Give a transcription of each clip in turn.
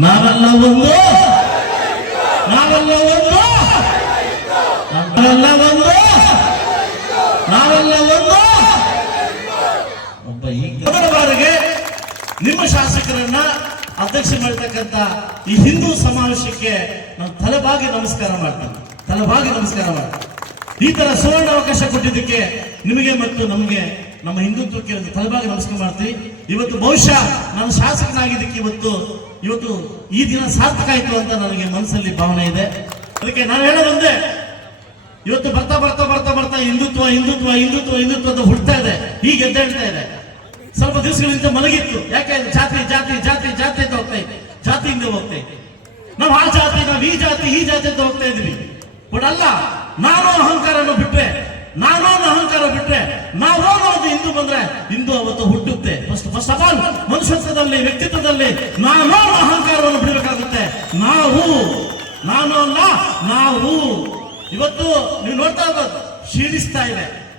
ನಾವೆಲ್ಲ ಒಂದು. ನಾವೆಲ್ಲ ಒಂದು. ನಾವೆಲ್ಲ ಒಂದು. ನಾವೆಲ್ಲ ಒಂದು. ಒಬ್ಬ ಈ ಮೊದಲ ಬಾರಿಗೆ ನಿಮ್ಮ ಶಾಸಕರನ್ನ ಅಧ್ಯಕ್ಷ ಮಾಡಿರ್ತಕ್ಕಂಥ ಈ ಹಿಂದೂ ಸಮಾವೇಶಕ್ಕೆ ನಾನು ತಲೆಬಾಗಿ ನಮಸ್ಕಾರ ಮಾಡ್ತೇನೆ. ತಲೆಬಾಗಿ ನಮಸ್ಕಾರ ಮಾಡ್ತೇನೆ. ಈ ತರ ಸುವರ್ಣ ಅವಕಾಶ ಕೊಟ್ಟಿದ್ದಕ್ಕೆ ನಿಮಗೆ ಮತ್ತು ನಮಗೆ ನಮ್ಮ ಹಿಂದುತ್ವಕ್ಕೆ ತಲೆಬಾಗಿ ನಮಸ್ಕಾರ ಮಾಡ್ತೀವಿ ಇವತ್ತು ಬಹುಶಃ ನಾನು ಶಾಸಕನಾಗಿದ್ದಕ್ಕೆ ಇವತ್ತು ಇವತ್ತು ಈ ದಿನ ಸಾರ್ಥಕ ಆಯ್ತು ಅಂತ ನನಗೆ ಮನಸ್ಸಲ್ಲಿ ಭಾವನೆ ಇದೆ. ಅದಕ್ಕೆ ನಾನು ಹೇಳೋದೊಂದೇ ಇವತ್ತು ಬರ್ತಾ ಬರ್ತಾ ಬರ್ತಾ ಬರ್ತಾ ಹಿಂದುತ್ವ ಹಿಂದುತ್ವ ಹಿಂದುತ್ವ ಹಿಂದುತ್ವ ಅಂತ ಹುಡ್ತಾ ಇದೆ. ಹೀಗೆ ಎದ್ದೇಳ್ತಾ ಇದೆ. ಸ್ವಲ್ಪ ದಿವಸಗಳಿಂದ ಮಲಗಿತ್ತು. ಯಾಕೆ ಜಾತಿ ಜಾತಿ ಜಾತಿ ಜಾತಿ ಅಂತ ಹೋಗ್ತಾ ಇದೆ. ಜಾತಿಯಿಂದ ಹೋಗ್ತಾ ಇದೆ. ನಾವು ಆ ಜಾತಿ ನಾವು ಈ ಜಾತಿ ಈ ಜಾತಿ ಅಂತ ಹೋಗ್ತಾ ಇದೀವಿ ಬಟ್ ಅಲ್ಲ, ನಾನು ಅಹಂಕಾರನ ಬಿಟ್ರೆ ನಾನು ಅನ್ನೋ ಅಹಂಕಾರ ಬಿಟ್ರೆ ನಾವು ಹಿಂದೂ ಬಂದ್ರೆ ಹಿಂದೂ ಅವತ್ತು ಹುಟ್ಟುತ್ತೆ. ಫಸ್ಟ್ ಫಸ್ಟ್ ಆಫ್ ಆಲ್ ಮನುಷ್ಯತ್ವದಲ್ಲಿ, ವ್ಯಕ್ತಿತ್ವದಲ್ಲಿ ನಾನು ಅಹಂಕಾರವನ್ನು ಬಿಡಬೇಕಾಗುತ್ತೆ. ನಾವು, ನಾನು ಅಲ್ಲ, ನಾವು. ಇವತ್ತು ನೀವು ನೋಡ್ತಾ ಇರೋದು, ಕ್ಷೀಣಿಸ್ತಾ ಇದೆ.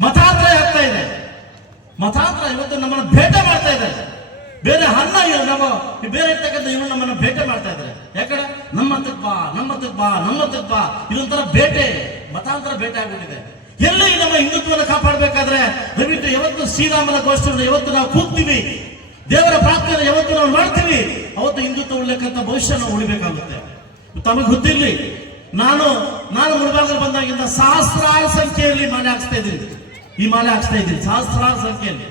ಮತಾಂತರ ಆಗ್ತಾ ಇದೆ. ಮತಾಂತರ ಇವತ್ತು ನಮ್ಮನ್ನು ಭೇಟೆ ಮಾಡ್ತಾ ಇದೆ. ಬೇರೆ ಅನ್ನ ನಮ್ಮ, ಬೇರೆ ಇರ್ತಕ್ಕಂಥ ಇವರು ನಮ್ಮನ್ನು ಭೇಟೆ ಮಾಡ್ತಾ ಇದ್ದಾರೆ. ಯಾಕಂದ್ರೆ ನಮ್ಮ ಬಾ ನಮ್ಮ ಬಾ ನಮ್ಮ ಬಾ, ಇದೊಂಥರ ಬೇಟೆ ಮತಾಂತರ ಬೇಟೆ ಆಗ್ಬಿಟ್ಟಿದೆ. ಎಲ್ಲಿ ನಮ್ಮ ಹಿಂದುತ್ವವನ್ನು ಕಾಪಾಡಬೇಕಾದ್ರೆ ದಯವಿಟ್ಟು ಯಾವತ್ತು ಶ್ರೀರಾಮನ ಗೋಷ್ಠಿಯನ್ನು ಯಾವತ್ತು ನಾವು ಕೂಗ್ತೀವಿ. ದೇವರ ಪ್ರಾರ್ಥನೆ ಯಾವತ್ತು ನಾವು ಮಾಡ್ತೀವಿ. ಅವತ್ತು ಹಿಂದುತ್ವ ಉಳ್ಳಕ್ಕಂತ ಭವಿಷ್ಯ ನಾವು ಉಳಿಬೇಕಾಗುತ್ತೆ. ತಮಗೆ ಗೊತ್ತಿರಲಿ, ನಾನು ನಾನು ಮುಳುಬಾಗಲು ಬಂದಾಗಿಂದ ಸಹಸ್ರಾರು ಸಂಖ್ಯೆಯಲ್ಲಿ ಮಾಲೆ ಹಾಕ್ಸ್ತಾ ಇದ್ದೀನಿ. ಈ ಮಾಲೆ ಹಾಕ್ಸ್ತಾ ಇದ್ದೀನಿ, ಸಹಸ್ರಾರು ಸಂಖ್ಯೆಯಲ್ಲಿ.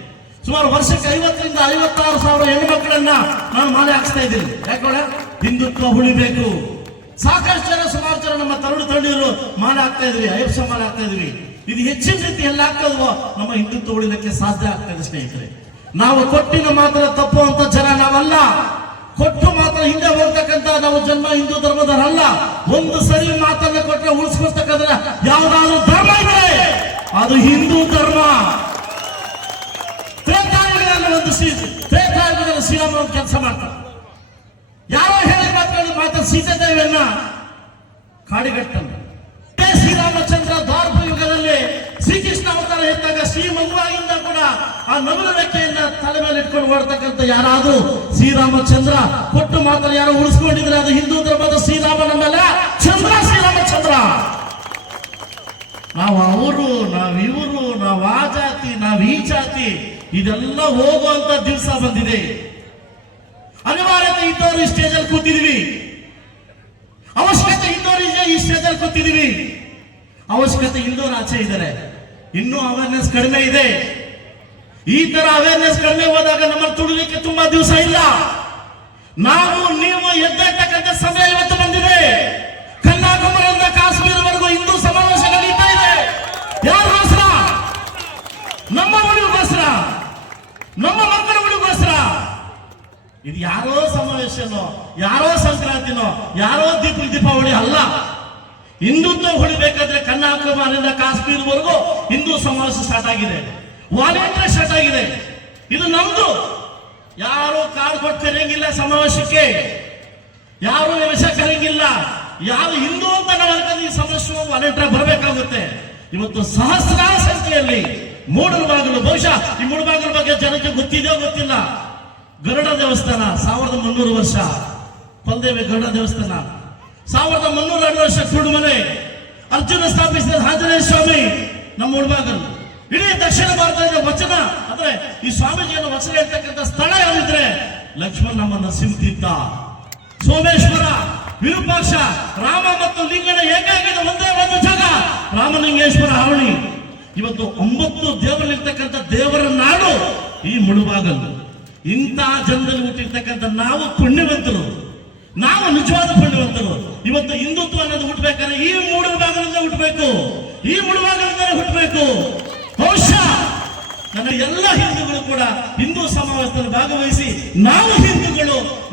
ಸುಮಾರು ವರ್ಷಕ್ಕೆ ಐವತ್ತರಿಂದ ಐವತ್ತಾರು ಸಾವಿರ ಹೆಣ್ಣು ಮಕ್ಕಳನ್ನ ನಾನು ಮಾಲೆ ಹಾಕ್ಸ್ತಾ ಇದ್ದೀನಿ. ಯಾಕಂದ್ರೆ ಹಿಂದುತ್ವ ಉಳಿಬೇಕು. ಸಾಕಷ್ಟು ಜನ ಸುಮಾರು ಜನ ನಮ್ಮ ತರುಡು ತರುಣಿಯರು ಮಾಲೆ ಆಗ್ತಾ ಇದ್ರಿ, ಅಯ್ಯಪ್ಪ ಮಾಲೆ ಆಗ್ತಾ ಇದ್ರಿ. ಇದು ಹೆಚ್ಚಿನ ರೀತಿ ಎಲ್ಲ ಆಗ್ತದವೋ ನಮ್ಮ ಹಿಂದುತ್ವ ಉಳಿದಕ್ಕೆ ಸಾಧ್ಯ ಆಗ್ತದೆ ಸ್ನೇಹಿತರೆ. ನಾವು ಕೊಟ್ಟಿನ ಮಾತ್ರ ತಪ್ಪುವಂತ ಜನ ನಾವಲ್ಲ. ಕೊಟ್ಟು ಮಾತ್ರ ಹಿಂದೆ ಹೋಗ್ತಕ್ಕಂತ ನಾವು ಜನ್ಮ ಹಿಂದೂ ಧರ್ಮದವರಲ್ಲ. ಒಂದು ಸರಿ ಮಾತನ್ನ ಕೊಟ್ಟರೆ ಉಳಿಸ್ಕೊಳ್ತಕ್ಕಂಥ ಯಾವ್ದಾದ್ರು ಧರ್ಮ ಇದೆ ಅದು ಹಿಂದೂ ಧರ್ಮ. ಒಂದು ಶ್ರೀ ತ್ರೇತಾಯುಗದಲ್ಲಿ ಶ್ರೀರಾಮ ಕೆಲಸ ಮಾಡ್ತಾರೆ. ಯಾರೋ ಹೇಳಿ ಮಾತ್ರ ಸೀತಾದೇವಿಯನ್ನ ಕಾಡಿಗಟ್ಟಲ್ಲ ಶ್ರೀರಾಮಚಂದ್ರ ದ್ವಾರಪ ಯುಗದಲ್ಲಿ ಶ್ರೀಕೃಷ್ಣ ಅವತಾರ ಎತ್ತಾಗ ಶ್ರೀ ಮಗುವಾಗಿಂದ ಕೂಡ ಆ ನವಲ ರೆಕ್ಕೆಯನ್ನ ತಲೆ ಮೇಲೆ ಇಟ್ಕೊಂಡು ಓಡ್ತಕ್ಕಂಥ ಯಾರಾದ್ರೂ ಶ್ರೀರಾಮಚಂದ್ರ, ಕೊಟ್ಟು ಮಾತ್ರ ಯಾರು ಉಳಿಸ್ಕೊಂಡಿದ್ರೆ ಅದು ಹಿಂದೂ ಧರ್ಮದ ಶ್ರೀರಾಮನ ಮೇಲೆ? ಚಂದ್ರ ಶ್ರೀರಾಮಚಂದ್ರ. ನಾವು ಅವರು ನಾವು ಇವರು ನಾವು ಆ ಜಾತಿ, ನಾವು ಈ ಜಾತಿ, ಇದೆಲ್ಲ ಹೋಗುವಂತ ದಿವಸ ಬಂದಿದೆ. ಅನಿವಾರ್ಯತೆ ಇದ್ದವರು ಸ್ಟೇಜ್ ಸ್ಟೇಜಲ್ಲಿ ಕೂತಿದೀವಿ. ಅವಶ್ಯಕತೆ ಇಂದೋರ್ ಇದೆ ಈ ಸ್ಟೇಜಲ್ಲಿ ಕೂತಿದೀವಿ. ಅವಶ್ಯಕತೆ ಇಂದೋರ್ ಆಚೆ ಇದ್ದಾರೆ. ಇನ್ನೂ ಅವೇರ್ನೆಸ್ ಕಡಿಮೆ ಇದೆ. ಈ ತರ ಅವೇರ್ನೆಸ್ ಕಡಿಮೆ ಹೋದಾಗ ನಮ್ಮನ್ನು ತುಳಿಲಿಕ್ಕೆ ತುಂಬಾ ದಿವಸ ಇಲ್ಲ. ನಾವು, ನೀವು ಎದ್ದಿರ್ತಕ್ಕಂಥ ಸಮಯ ಇವತ್ತು ಬಂದಿದೆ. ಕನ್ಯಾಕುಮಾರಿಯಿಂದ ಕಾಶ್ಮೀರವರೆಗೂ ಹಿಂದೂ ಸಮಾವೇಶ ನಡೀತಾ ಇದೆ. ಯಾರಿಗೋಸ್ಕರ ನಮ್ಮ ಉಳಿಗೋಸ್ಕರ ನಮ್ಮ ಮಕ್ಕಳ ಇದು ಯಾರೋ ಸಮಾವೇಶನೋ, ಯಾರೋ ಸಂಕ್ರಾಂತಿನೋ, ಯಾರೋ ದೀಪ, ದೀಪಾವಳಿ ಅಲ್ಲ. ಹಿಂದುತ್ವ ಹೊಡಿಬೇಕಾದ್ರೆ ಕನ್ಯಾಕುಮಾರಿಯಿಂದ ಕಾಶ್ಮೀರವರೆಗೂ ಹಿಂದೂ ಸಮಾವೇಶ ಸ್ಟಾರ್ಟ್ ಆಗಿದೆ. ವಾಲಂಟಿಯರ್ ಸ್ಟಾರ್ಟ್ ಆಗಿದೆ. ಇದು ನಮ್ದು. ಯಾರು ಕಾರ್ ಕೊಟ್ಟು ಕರೆಯಂಗಿಲ್ಲ ಸಮಾವೇಶಕ್ಕೆ? ಯಾರು ನಿಮಿಷ ಕರೆಯಂಗಿಲ್ಲ? ಯಾರು ಹಿಂದೂ ಅಂತ ನಾವು ಈ ಸಮಾವೇಶ ವಾಲಂಟಿಯರ್ ಬರಬೇಕಾಗುತ್ತೆ. ಇವತ್ತು ಸಹಸ್ರಾರು ಸಂಖ್ಯೆಯಲ್ಲಿ ಮೂಡಲ ಬಾಗಿಲು, ಬಹುಶಃ ಈ ಮೂಡಬಾಗಿಲು ಬಗ್ಗೆ ಜನಕ್ಕೆ ಗೊತ್ತಿದೆಯೋ ಗೊತ್ತಿಲ್ಲ. ಗರುಡ ದೇವಸ್ಥಾನ, ಸಾವಿರದ ಮುನ್ನೂರು ವರ್ಷ. ಕೊಲ್ದೇವಿ ಗರುಡ ದೇವಸ್ಥಾನ. ಸಾವಿರದ ಮುನ್ನೂರ ಎರಡು ವರ್ಷ ಮನೆ. ಅರ್ಜುನ ಸ್ಥಾಪಿಸಿದ ಆಂಜನೇಯ ಸ್ವಾಮಿ, ನಮ್ಮ ಉಡ್ಬಾಗರು ಇಡೀ ದಕ್ಷಿಣ ಭಾರತದ ವಚನ, ಅಂದ್ರೆ ಈ ಸ್ವಾಮೀಜಿಯನ್ನು ವಚನ ಇರ್ತಕ್ಕಂಥ ಸ್ಥಳ ಯಾವುದಿದ್ರೆ ಲಕ್ಷ್ಮಣ ನಮ್ಮ ನರಸಿಂಹತೀರ್ಥ ಸೋಮೇಶ್ವರ, ವಿರೂಪಾಕ್ಷ, ರಾಮ ಮತ್ತು ಲಿಂಗನ ಏಕಾಗಿದ ಒಂದೇ ಒಂದು ಜಾಗ, ರಾಮಲಿಂಗೇಶ್ವರ ಹಾವಳಿ ಇವತ್ತು ಒಂಬತ್ತು ದೇವರಲ್ಲಿರ್ತಕ್ಕಂಥ ದೇವರ ನಾಡು ಈ ಮುಳುಬಾಗಲ್ ಇಂಥ ಜನರಲ್ಲಿ ಹುಟ್ಟಿರ್ತಕ್ಕಂಥ ನಾವು ಪುಣ್ಯವಂತರು. ನಾವು ನಿಜವಾದ ಪುಣ್ಯವಂತರು. ಇವತ್ತು ಹಿಂದುತ್ವ ಅನ್ನೋದು ಹುಟ್ಟಬೇಕಾದ್ರೆ ಈ ಮೂಡುಬಾಗಲಿಂದ ಹುಟ್ಟಬೇಕು ಈ ಮುಳುಬಾಗಲಿಂದಲೇ ಹುಟ್ಟಬೇಕು ಬಹುಶಃ ನನ್ನ ಎಲ್ಲ ಹಿಂದೂಗಳು ಕೂಡ ಹಿಂದೂ ಸಮಾವೇಶದಲ್ಲಿ ಭಾಗವಹಿಸಿ ನಾವು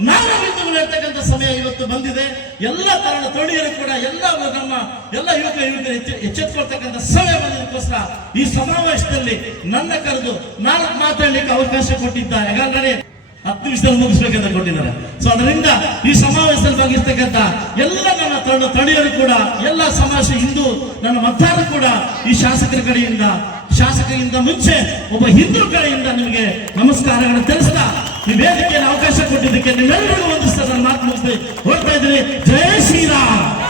ನಾವು ಇರ್ತಕ್ಕಂಥ ಸಮಯ ಇವತ್ತು ಬಂದಿದೆ. ಎಲ್ಲ ತರಣ ತಳಿಯರು ಕೂಡ, ಎಲ್ಲ ನಮ್ಮ ಎಲ್ಲ ಯುವಕ ಯುವಕರು ಎಚ್ಚ, ಎಚ್ಚೆತ್ಕೊಳ್ತಕ್ಕಂಥ ಸಮಯ ಬಂದಿದ್ದಕ್ಕೋಸ್ಕರ ಈ ಸಮಾವೇಶದಲ್ಲಿ ನನ್ನ ಕರೆದು ನಾನು ಮಾತಾಡಲಿಕ್ಕೆ ಅವಕಾಶ ಕೊಟ್ಟಿದ್ದಾರೆ. ಯಾಕಂದ್ರೆ ಹತ್ತು ನಿಮಿಷದಲ್ಲಿ ಮುಗಿಸ್ಬೇಕಂತ ಕೊಟ್ಟಿದ್ದಾರೆ. ಸೊ ಅದರಿಂದ ಈ ಸಮಾವೇಶದಲ್ಲಿ ಭಾಗಿರ್ತಕ್ಕಂಥ ಎಲ್ಲ ನನ್ನ ತರುಣ ತಡೆಯರು ಕೂಡ, ಎಲ್ಲ ಸಮಾಜ ಹಿಂದೂ, ನನ್ನ ಮತದಾರರು ಕೂಡ ಈ ಶಾಸಕರ ಕಡೆಯಿಂದ ಶಾಸಕ ಶಾಖೆಯಿಂದ ಮುಂಚೆ ಒಬ್ಬ ಹಿಂದೂ ಕಡೆಯಿಂದ ನಿಮಗೆ ನಮಸ್ಕಾರಗಳನ್ನು ತಿಳಿಸ್ತಾ ಈ ಅವಕಾಶ ಕೊಟ್ಟಿದ್ದಕ್ಕೆ ನಿಮ್ಮೆಲ್ಲರಿಗೂ ಒಂದು ನನ್ನ ಮಾತು ಮುಗಿಸಿ ಹೊರಡ್ತಾ ಇದ್ದೀನಿ. ಜಯ ಶ್ರೀರಾಮ್.